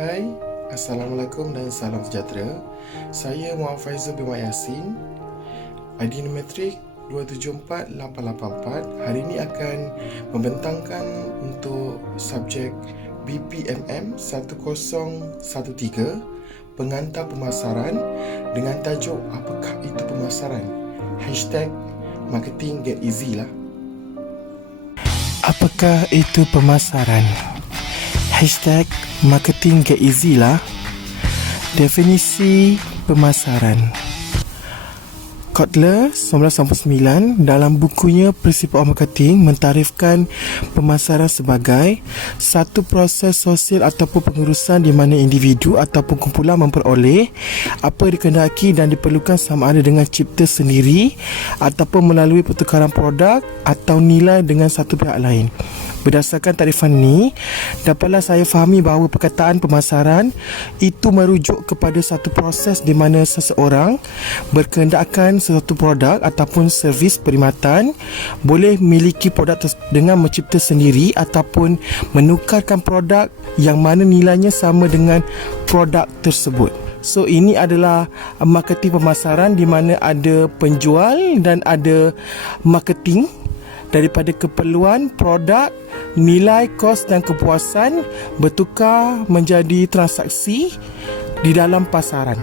Hai, Assalamualaikum dan salam sejahtera. Saya Muhammad Faizal bin Mat Yassin, ID nometrik 274884. Hari ini akan membentangkan untuk subjek BPMM 1013, pengantar pemasaran, dengan tajuk apakah itu pemasaran? #marketing get easy lah. Apakah itu pemasaran? #marketing get easy lah. Definisi pemasaran. Kotler 1999 dalam bukunya Prinsip Marketing mentarifkan pemasaran sebagai satu proses sosial ataupun pengurusan di mana individu ataupun kumpulan memperoleh apa dikehendaki dan diperlukan sama ada dengan cipta sendiri ataupun melalui pertukaran produk atau nilai dengan satu pihak lain. Berdasarkan tarifan ini, dapatlah saya fahami bahawa perkataan pemasaran itu merujuk kepada satu proses di mana seseorang berkehendakkan sesuatu produk ataupun servis perkhidmatan boleh memiliki produk dengan mencipta sendiri ataupun menukarkan produk yang mana nilainya sama dengan produk tersebut. So ini adalah marketing pemasaran di mana ada penjual dan ada marketing daripada keperluan produk, nilai, kos dan kepuasan bertukar menjadi transaksi di dalam pasaran.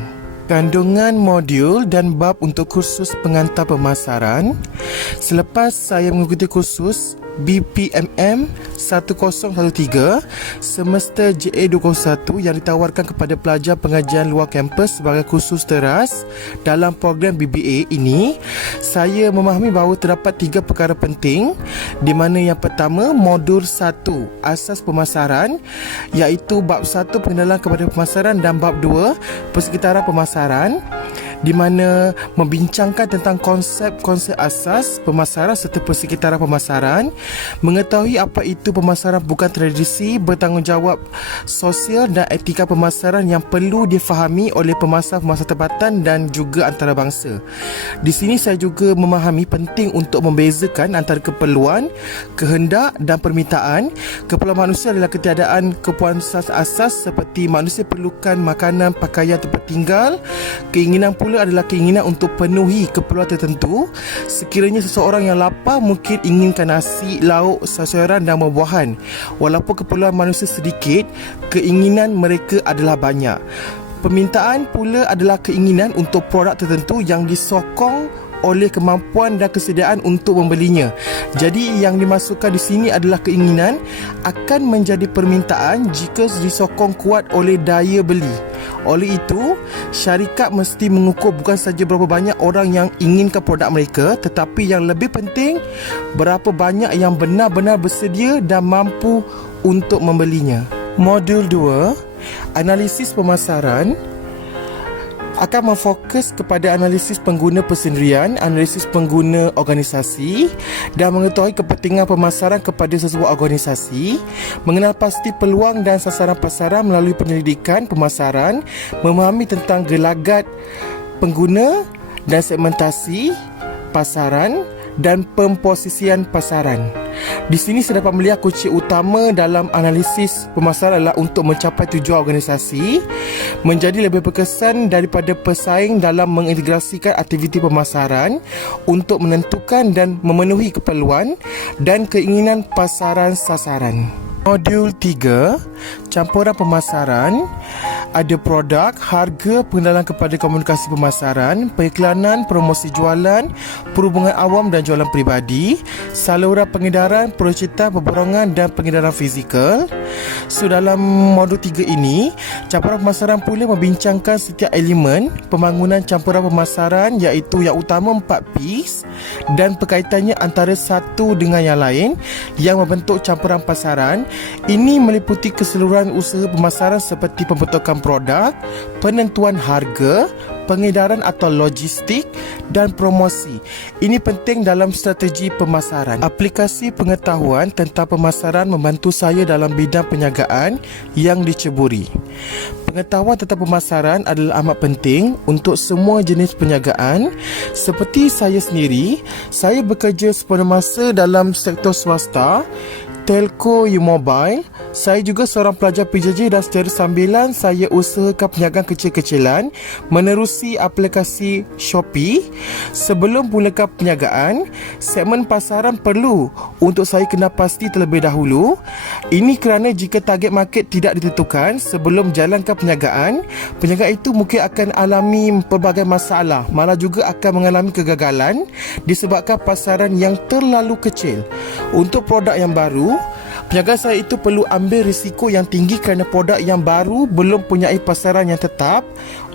Kandungan modul dan bab untuk kursus pengantar pemasaran. Selepas saya mengikuti kursus BPMM 1013 semester JA201 yang ditawarkan kepada pelajar pengajian luar kampus sebagai kursus teras dalam program BBA ini, saya memahami bahawa terdapat 3 perkara penting, di mana yang pertama modul 1 asas pemasaran, iaitu bab 1 pengenalan kepada pemasaran dan bab 2 persekitaran pemasaran, di mana membincangkan tentang konsep-konsep asas pemasaran serta persekitaran pemasaran, mengetahui apa itu pemasaran bukan tradisi, bertanggungjawab sosial dan etika pemasaran yang perlu difahami oleh pemasar-pemasar tempatan dan juga antarabangsa. Di sini saya juga memahami penting untuk membezakan antara keperluan, kehendak dan permintaan. Keperluan manusia adalah ketiadaan kepuasan asas seperti manusia perlukan makanan, pakaian, tempat tinggal. Keinginan pula adalah keinginan untuk penuhi keperluan tertentu. Sekiranya seseorang yang lapar mungkin inginkan nasi, lauk, sayuran dan buah-buahan. Walaupun keperluan manusia sedikit, keinginan mereka adalah banyak. Permintaan pula adalah keinginan untuk produk tertentu yang disokong oleh kemampuan dan kesediaan untuk membelinya. Jadi yang dimasukkan di sini adalah keinginan akan menjadi permintaan jika disokong kuat oleh daya beli. Oleh itu, syarikat mesti mengukur bukan saja berapa banyak orang yang inginkan produk mereka, tetapi yang lebih penting, berapa banyak yang benar-benar bersedia dan mampu untuk membelinya. Modul 2, analisis pemasaran, akan memfokus kepada analisis pengguna persendirian, analisis pengguna organisasi dan mengetahui kepentingan pemasaran kepada sesebuah organisasi, mengenal pasti peluang dan sasaran pasaran melalui penyelidikan pemasaran, memahami tentang gelagat pengguna dan segmentasi pasaran dan pemposisian pasaran. Di sini saya dapat melihat kunci utama dalam analisis pemasaran adalah untuk mencapai tujuan organisasi, menjadi lebih berkesan daripada pesaing dalam mengintegrasikan aktiviti pemasaran untuk menentukan dan memenuhi keperluan dan keinginan pasaran sasaran. Modul 3, campuran pemasaran. Ada produk, harga, pengenalan kepada komunikasi pemasaran, periklanan, promosi jualan, perhubungan awam dan jualan peribadi, saluran pengedaran, perocetan, pemborongan dan pengedaran fizikal. So dalam modul 3 ini, campuran pemasaran pula membincangkan setiap elemen pembangunan campuran pemasaran, iaitu yang utama 4 P's dan perkaitannya antara satu dengan yang lain yang membentuk campuran pasaran. Ini meliputi keseluruhan usaha pemasaran seperti pembentukan produk, penentuan harga, pengedaran atau logistik dan promosi. Ini penting dalam strategi pemasaran. Aplikasi pengetahuan tentang pemasaran membantu saya dalam bidang perniagaan yang diceburi. Pengetahuan tentang pemasaran adalah amat penting untuk semua jenis perniagaan. Seperti saya sendiri, saya bekerja sepenuh masa dalam sektor swasta. telco U-Mobile. Saya juga seorang pelajar PJJ dan secara sambilan saya usahakan perniagaan kecil-kecilan menerusi aplikasi Shopee. Sebelum mulakan perniagaan, segmen pasaran perlu untuk saya kena pasti terlebih dahulu. Ini kerana jika target market tidak ditentukan sebelum jalankan perniagaan, perniagaan itu mungkin akan alami pelbagai masalah, malah juga akan mengalami kegagalan disebabkan pasaran yang terlalu kecil. Untuk produk yang baru, perniagaan saya itu perlu ambil risiko yang tinggi kerana produk yang baru belum mempunyai pasaran yang tetap.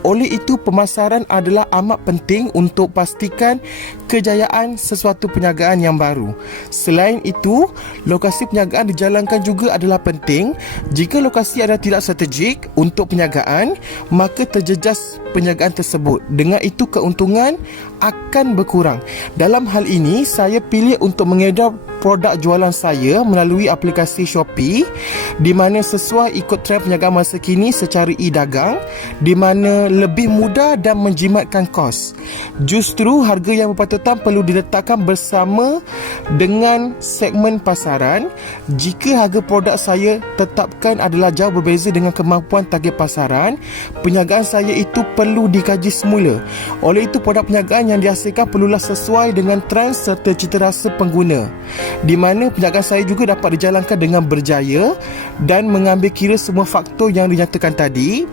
Oleh itu, pemasaran adalah amat penting untuk pastikan kejayaan sesuatu perniagaan yang baru. Selain itu, lokasi perniagaan dijalankan juga adalah penting. Jika lokasi adalah tidak strategik untuk perniagaan, maka terjejas perniagaan tersebut. Dengan itu, keuntungan akan berkurang. Dalam hal ini, saya pilih untuk mengedar produk jualan saya melalui aplikasi Shopee, di mana sesuai ikut trend perniagaan masa kini secara e-dagang, di mana lebih mudah dan menjimatkan kos. Justru harga yang berpatutan perlu diletakkan bersama dengan segmen pasaran. Jika harga produk saya tetapkan adalah jauh berbeza dengan kemampuan target pasaran, perniagaan saya itu perlu dikaji semula. Oleh itu, produk perniagaan yang dihasilkan perlulah sesuai dengan trend serta citarasa pengguna, di mana perniagaan saya juga dapat dijalankan dengan berjaya dan mengambil kira semua faktor yang dinyatakan tadi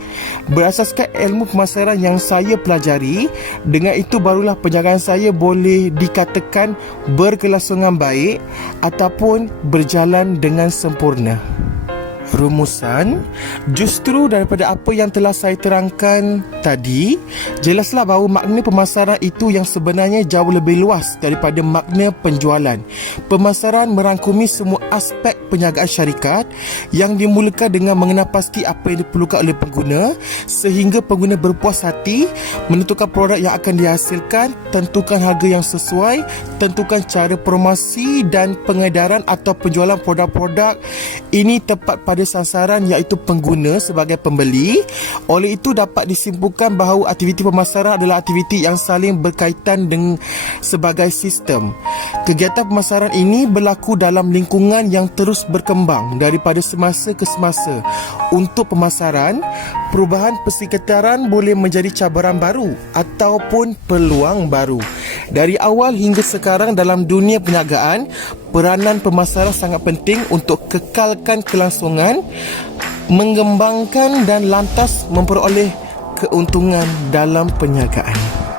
berasaskan ilmu pemasaran yang saya pelajari. Dengan itu barulah perniagaan saya boleh dikatakan berkelangsungan baik ataupun berjalan dengan sempurna. Rumusan, justru daripada apa yang telah saya terangkan tadi, jelaslah bahawa makna pemasaran itu yang sebenarnya jauh lebih luas daripada makna penjualan. Pemasaran merangkumi semua aspek perniagaan syarikat yang dimulakan dengan mengenal pasti apa yang diperlukan oleh pengguna sehingga pengguna berpuas hati, menentukan produk yang akan dihasilkan, tentukan harga yang sesuai, tentukan cara promosi dan pengedaran atau penjualan produk-produk ini tepat pada sasaran iaitu pengguna sebagai pembeli. Oleh itu dapat disimpulkan bahawa aktiviti pemasaran adalah aktiviti yang saling berkaitan dengan sebagai sistem. Kegiatan pemasaran ini berlaku dalam lingkungan yang terus berkembang daripada semasa ke semasa. Untuk pemasaran, perubahan persekitaran boleh menjadi cabaran baru ataupun peluang baru. Dari awal hingga sekarang dalam dunia perniagaan, peranan pemasaran sangat penting untuk kekalkan kelangsungan, mengembangkan dan lantas memperoleh keuntungan dalam perniagaan.